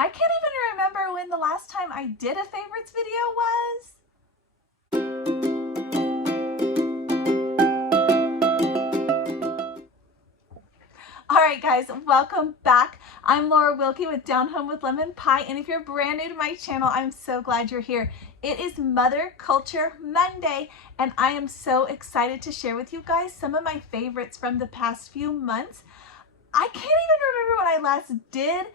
I can't even remember when the last time I did a favorites video was. Alright guys, welcome back. I'm Laura Wilkie with Down Home with Lemon Pie, and if you're brand new to my channel, I'm so glad you're here. It is Mother Culture Monday, and I am so excited to share with you guys some of my favorites from the past few months. I can't even remember when I last did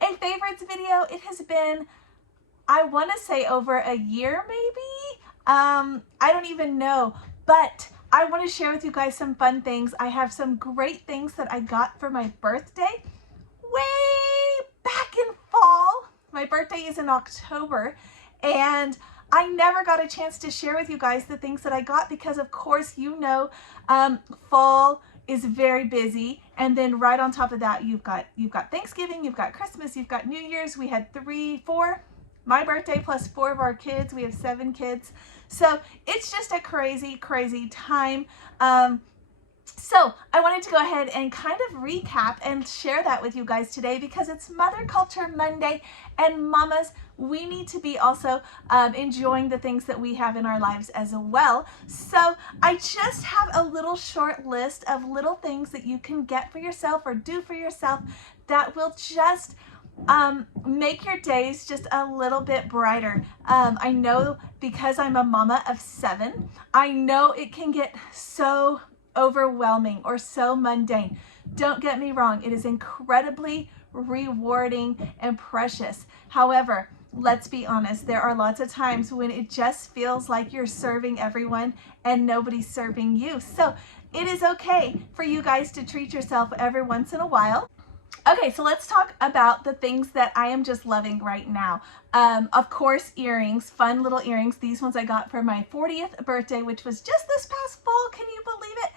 a favorites video. It has been, I want to say, over a year maybe. I don't even know, but I want to share with you guys some fun things. I have some great things that I got for my birthday way back in fall. My birthday is in October, and I never got a chance to share with you guys the things that I got because, of course, you know, fall is very busy, and then right on top of that, you've got Thanksgiving, you've got Christmas, you've got New Year's. We had my birthday plus 4 of our kids. We have 7 kids, so it's just a crazy time. So I wanted to go ahead and kind of recap and share that with you guys today because it's Mother Culture Monday, and mamas, we need to be also enjoying the things that we have in our lives as well. So I just have a little short list of little things that you can get for yourself or do for yourself that will just make your days just a little bit brighter. I know, because I'm a mama of 7, I know it can get so overwhelming or so mundane. Don't get me wrong, it is incredibly rewarding and precious. However, let's be honest, there are lots of times when it just feels like you're serving everyone and nobody's serving you. So it is okay for you guys to treat yourself every once in a while. Okay, so let's talk about the things that I am just loving right now. Of course, earrings, fun little earrings. These ones I got for my 40th birthday, which was just this past fall. Can you believe it?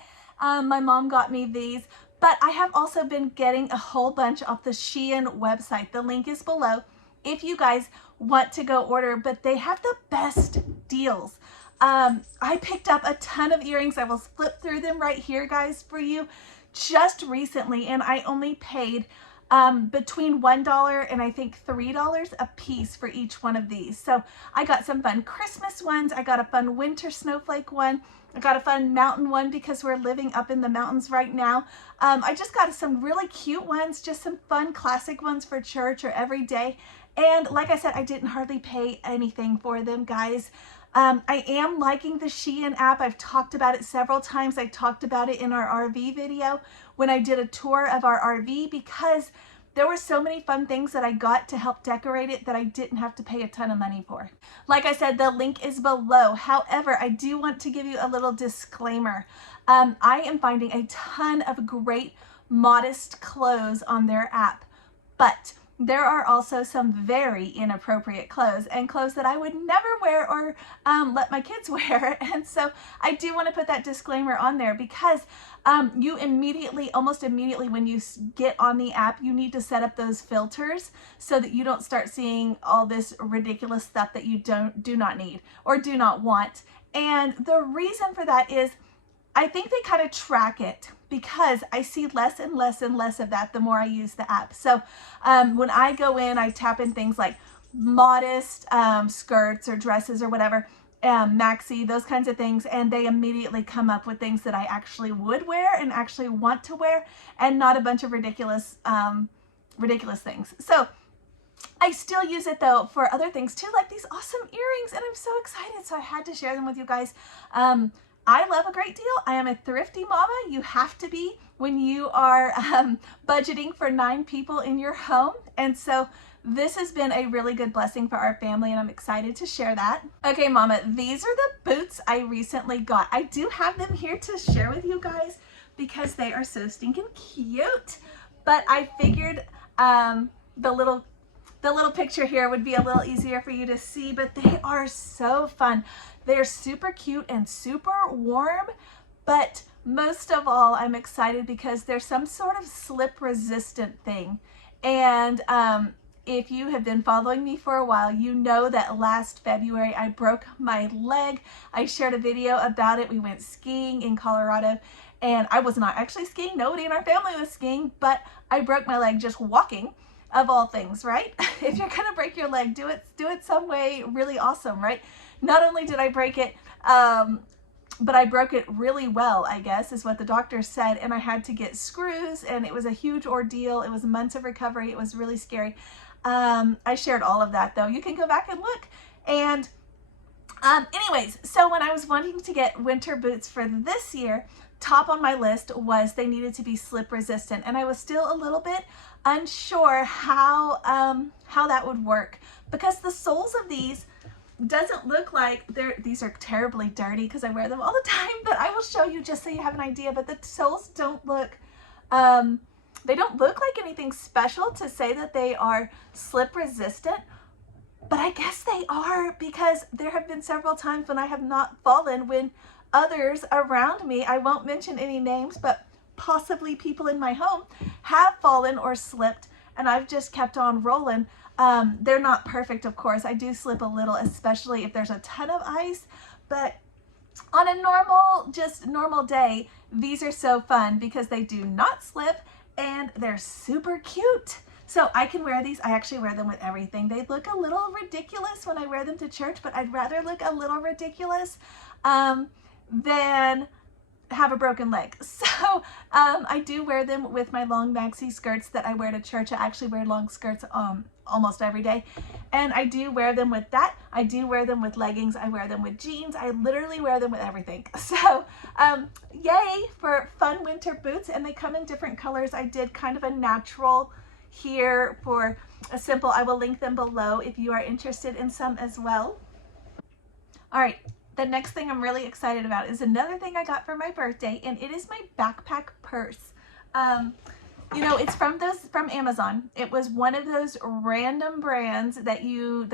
My mom got me these, but I have also been getting a whole bunch off the Shein website. The link is below if you guys want to go order, but they have the best deals. I picked up a ton of earrings. I will flip through them right here, guys, for you just recently, and I only paid between $1 and I think $3 a piece for each one of these. So I got some fun Christmas ones. I got a fun winter snowflake one. I got a fun mountain one because we're living up in the mountains right now. I just got some really cute ones, just some fun classic ones for church or every day. And like I said, I didn't hardly pay anything for them, guys. I am liking the Shein app. I've talked about it several times. I talked about it in our RV video when I did a tour of our RV because there were so many fun things that I got to help decorate it that I didn't have to pay a ton of money for. Like I said, the link is below. However, I do want to give you a little disclaimer. I am finding a ton of great modest clothes on their app, but there are also some very inappropriate clothes and clothes that I would never wear or let my kids wear. And so I do want to put that disclaimer on there because you almost immediately when you get on the app, you need to set up those filters so that you don't start seeing all this ridiculous stuff that you do not need or do not want. And the reason for that is I think they kind of track it because I see less and less and less of that the more I use the app. So when I go in, I tap in things like modest skirts or dresses or whatever, maxi, those kinds of things, and they immediately come up with things that I actually would wear and actually want to wear, and not a bunch of ridiculous things. So I still use it though for other things too, like these awesome earrings, and I'm so excited. So I had to share them with you guys. I love a great deal. I am a thrifty mama. You have to be when you are budgeting for 9 people in your home. And so this has been a really good blessing for our family, and I'm excited to share that. Okay, mama, these are the boots I recently got. I do have them here to share with you guys because they are so stinking cute. But I figured the little picture here would be a little easier for you to see, but they are so fun. They're super cute and super warm, but most of all, I'm excited because there's some sort of slip resistant thing. And if you have been following me for a while, you know that last February I broke my leg. I shared a video about it. We went skiing in Colorado, and I was not actually skiing. Nobody in our family was skiing, but I broke my leg just walking. of all things, right? If you're gonna break your leg, do it some way really awesome, right? Not only did I break it, but I broke it really well, I guess, is what the doctor said, and I had to get screws, and it was a huge ordeal. It was months of recovery. It was really scary. I shared all of that, though. You can go back and look. And anyways, so when I was wanting to get winter boots for this year, top on my list was they needed to be slip resistant, and I was still a little bit unsure how that would work, because the soles of these doesn't look like these are terribly dirty because I wear them all the time, but I will show you just so you have an idea. But the soles don't look they don't look like anything special to say that they are slip resistant, but I guess they are, because there have been several times when I have not fallen when others around me, I won't mention any names, but possibly people in my home, have fallen or slipped, and I've just kept on rolling. They're not perfect, of course. I do slip a little, especially if there's a ton of ice, but on a normal day, these are so fun because they do not slip and they're super cute. So I can wear these. I actually wear them with everything. They look a little ridiculous when I wear them to church, but I'd rather look a little ridiculous than have a broken leg. So I do wear them with my long maxi skirts that I wear to church. I actually wear long skirts almost every day, and I do wear them with that. I do wear them with leggings. I wear them with jeans. I literally wear them with everything. So yay for fun winter boots, and they come in different colors. I did kind of a natural here for a simple. I will link them below if you are interested in some as well. All right. The next thing I'm really excited about is another thing I got for my birthday, and it is my backpack purse. You know, it's from Amazon. It was one of those random brands that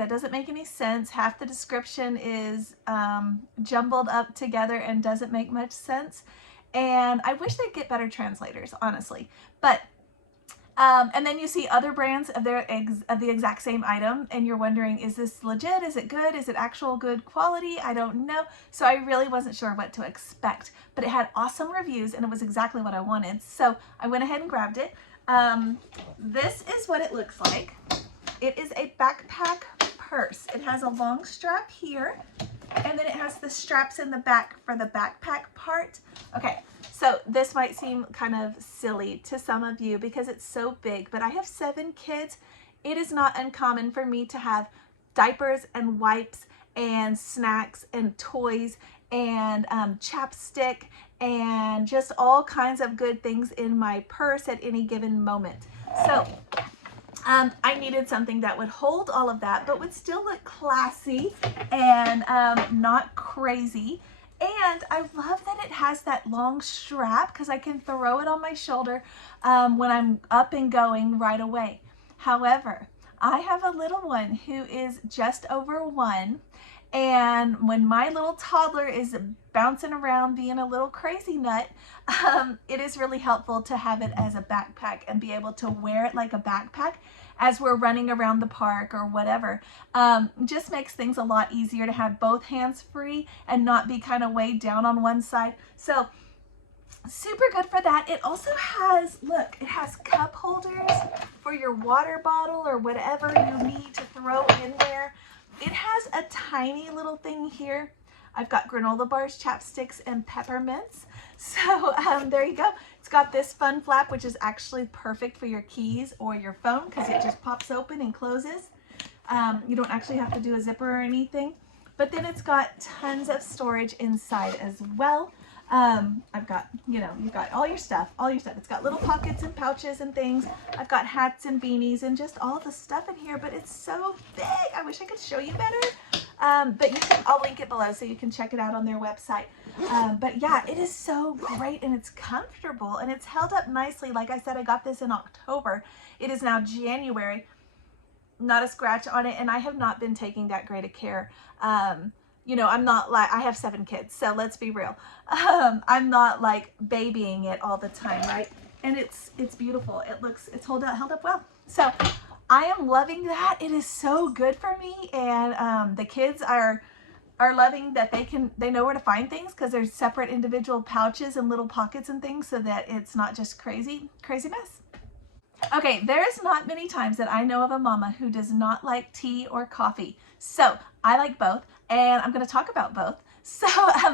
doesn't make any sense. Half the description is jumbled up together and doesn't make much sense. And I wish they'd get better translators, honestly. But and then you see other brands of the exact same item, and you're wondering, is this legit? Is it good? Is it actual good quality? I don't know. So I really wasn't sure what to expect, but it had awesome reviews and it was exactly what I wanted. So I went ahead and grabbed it. This is what it looks like. It is a backpack purse. It has a long strap here, and then it has the straps in the back for the backpack part. Okay. So this might seem kind of silly to some of you because it's so big, but I have 7 kids. It is not uncommon for me to have diapers and wipes and snacks and toys and chapstick and just all kinds of good things in my purse at any given moment. So I needed something that would hold all of that, but would still look classy and not crazy. And I love that it has that long strap because I can throw it on my shoulder when I'm up and going right away. However, I have a little one who is just over 1, and when my little toddler is bouncing around being a little crazy nut, it is really helpful to have it as a backpack and be able to wear it like a backpack as we're running around the park or whatever. Just makes things a lot easier to have both hands free and not be kind of weighed down on one side. So super good for that. It also has, look, it has cup holders for your water bottle or whatever you need to throw in there. It has a tiny little thing here. I've got granola bars, chapsticks, and peppermints. So there you go. It's got this fun flap, which is actually perfect for your keys or your phone because it just pops open and closes. You don't actually have to do a zipper or anything. But then it's got tons of storage inside as well. I've got, you know, you've got all your stuff. It's got little pockets and pouches and things. I've got hats and beanies and just all the stuff in here, but it's so big. I wish I could show you better. But I'll link it below so you can check it out on their website. But yeah, it is so great and it's comfortable and it's held up nicely. Like I said, I got this in October. It is now January. Not a scratch on it, and I have not been taking that great of care. You know, I'm not like, I have 7 kids, so let's be real. I'm not like babying it all the time, right? And it's beautiful. It's held up well. So I am loving that. It is so good for me, and the kids are loving that they know where to find things because there's separate individual pouches and little pockets and things so that it's not just crazy mess. Okay, there's not many times that I know of a mama who does not like tea or coffee. So I like both, and I'm going to talk about both. So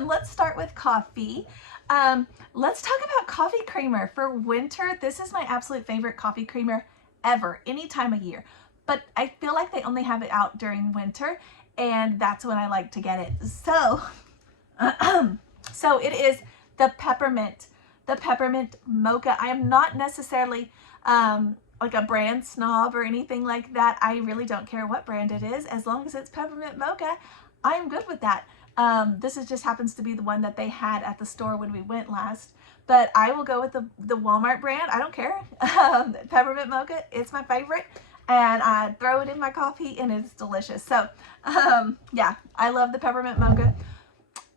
let's start with coffee. Let's talk about coffee creamer. For winter, this is my absolute favorite coffee creamer ever, any time of year. But I feel like they only have it out during winter, and that's when I like to get it. So, so it is the peppermint mocha. I am not necessarily like a brand snob or anything like that. I really don't care what brand it is. As long as it's peppermint mocha, I'm good with that. This just happens to be the one that they had at the store when we went last. But I will go with the Walmart brand. I don't care. Peppermint mocha, it's my favorite. And I throw it in my coffee and it's delicious. So yeah, I love the peppermint mocha.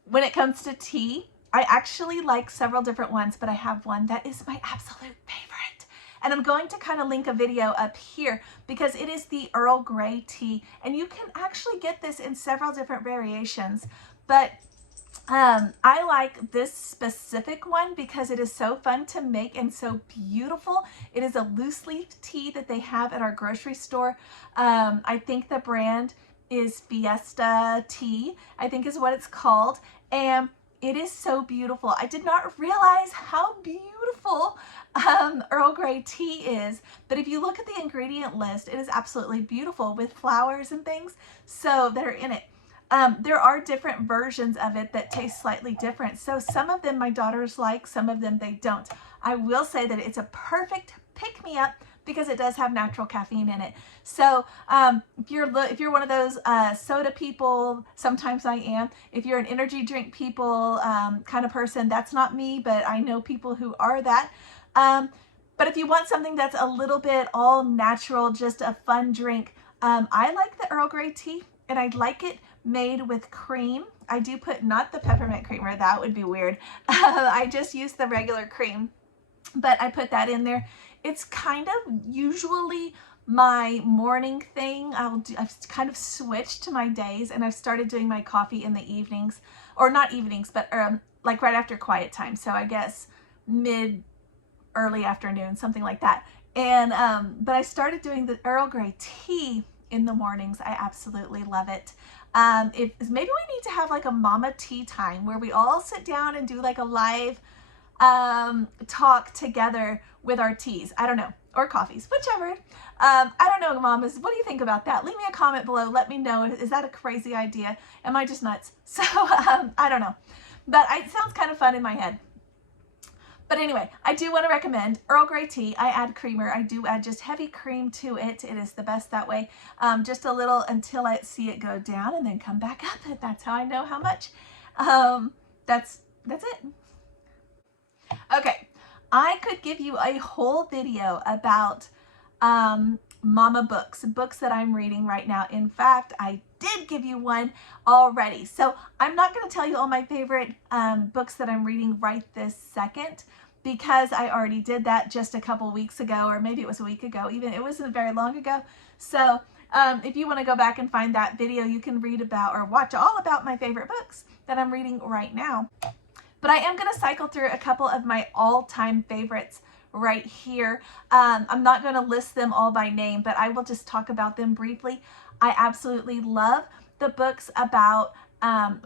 When it comes to tea, I actually like several different ones, but I have one that is my absolute favorite. And I'm going to kind of link a video up here because it is the Earl Grey tea. And you can actually get this in several different variations. But I like this specific one because it is so fun to make and so beautiful. It is a loose leaf tea that they have at our grocery store. I think the brand is Fiesta Tea, I think is what it's called. And it is so beautiful. I did not realize how beautiful Earl Grey tea is, but if you look at the ingredient list, it is absolutely beautiful with flowers and things that are in it. There are different versions of it that taste slightly different. So some of them my daughters like, some of them they don't. I will say that it's a perfect pick-me-up because it does have natural caffeine in it. So if you're one of those soda people, sometimes I am. If you're an energy drink people kind of person, that's not me, but I know people who are that. But if you want something that's a little bit all natural, just a fun drink, I like the Earl Grey tea, and I like it made with cream. I do put not the peppermint creamer, that would be weird. I just use the regular cream, but I put that in there. It's kind of usually my morning thing. I've kind of switched to my days, and I've started doing my coffee in the evenings, or not evenings, but like right after quiet time. So I guess early afternoon, something like that. And but I started doing the Earl Grey tea in the mornings. I absolutely love it. Maybe we need to have like a mama tea time where we all sit down and do like a live talk together with our teas. I don't know, or coffees, whichever. I don't know, mamas, what do you think about that? Leave me a comment below. Let me know. Is that a crazy idea? Am I just nuts? So I don't know, but it sounds kind of fun in my head. But anyway, I do want to recommend Earl Grey tea. I add creamer. I do add just heavy cream to it. It is the best that way. Just a little until I see it go down and then come back up. That's how I know how much. That's it. Okay, I could give you a whole video about mama books that I'm reading right now. In fact, I did give you one already. So I'm not going to tell you all my favorite books that I'm reading right this second, because I already did that just a couple weeks ago, or maybe it was a week ago even. It wasn't very long ago. So if you want to go back and find that video, you can read about or watch all about my favorite books that I'm reading right now. But I am going to cycle through a couple of my all-time favorites right here. I'm not going to list them all by name, but I will just talk about them briefly. I absolutely love the books about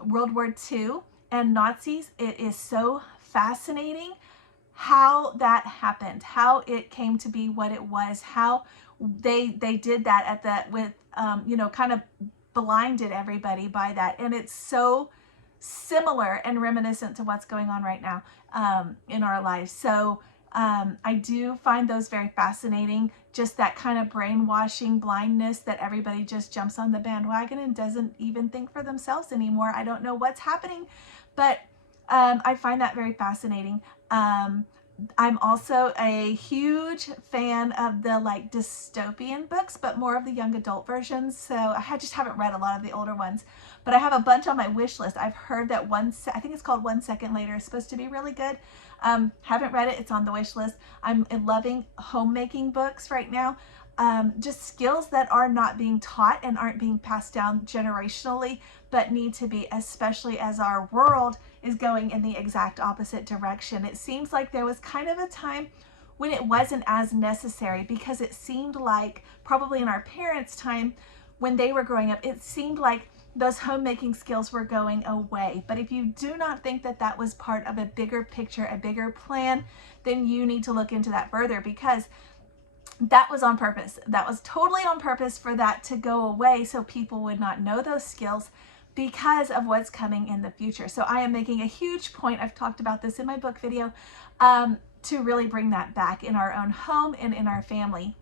World War II and Nazis. It is so fascinating how that happened, how it came to be what it was, how they did that you know, kind of blinded everybody by that. And it's so similar and reminiscent to what's going on right now in our lives. So I do find those very fascinating, just that kind of brainwashing blindness that everybody just jumps on the bandwagon and doesn't even think for themselves anymore. I don't know what's happening, but I find that very fascinating. I'm also a huge fan of the like dystopian books, but more of the young adult versions. So I just haven't read a lot of the older ones, but I have a bunch on my wish list. I've heard that I think it's called 1 Second Later is supposed to be really good. Haven't read it. It's on the wish list. I'm loving homemaking books right now. Just skills that are not being taught and aren't being passed down generationally, but need to be, especially as our world is going in the exact opposite direction. It seems like there was kind of a time when it wasn't as necessary, because it seemed like probably in our parents' time when they were growing up, it seemed like those homemaking skills were going away. But if you do not think that that was part of a bigger picture, a bigger plan, then you need to look into that further, because that was on purpose. That was totally on purpose for that to go away, so people would not know those skills because of what's coming in the future. So I am making a huge point, I've talked about this in my book video, to really bring that back in our own home and in our family.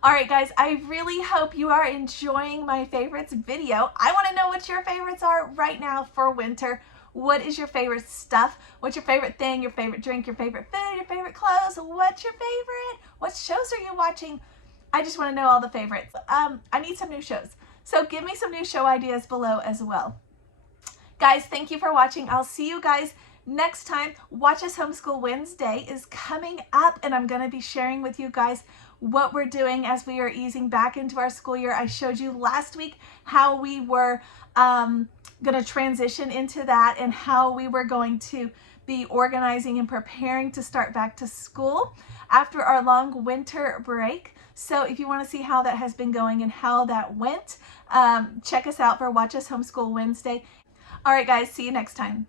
All right, guys, I really hope you are enjoying my favorites video. I want to know what your favorites are right now for winter. What is your favorite stuff? What's your favorite thing, your favorite drink, your favorite food, your favorite clothes? What's your favorite? What shows are you watching? I just want to know all the favorites. I need some new shows. So give me some new show ideas below as well. Guys, thank you for watching. I'll see you guys next time. Watch Us Homeschool Wednesday is coming up, and I'm going to be sharing with you guys what we're doing as we are easing back into our school year. I showed you last week how we were going to transition into that and how we were going to be organizing and preparing to start back to school after our long winter break. So if you want to see how that has been going and how that went, check us out for Watch Us Homeschool Wednesday. All right, guys, see you next time.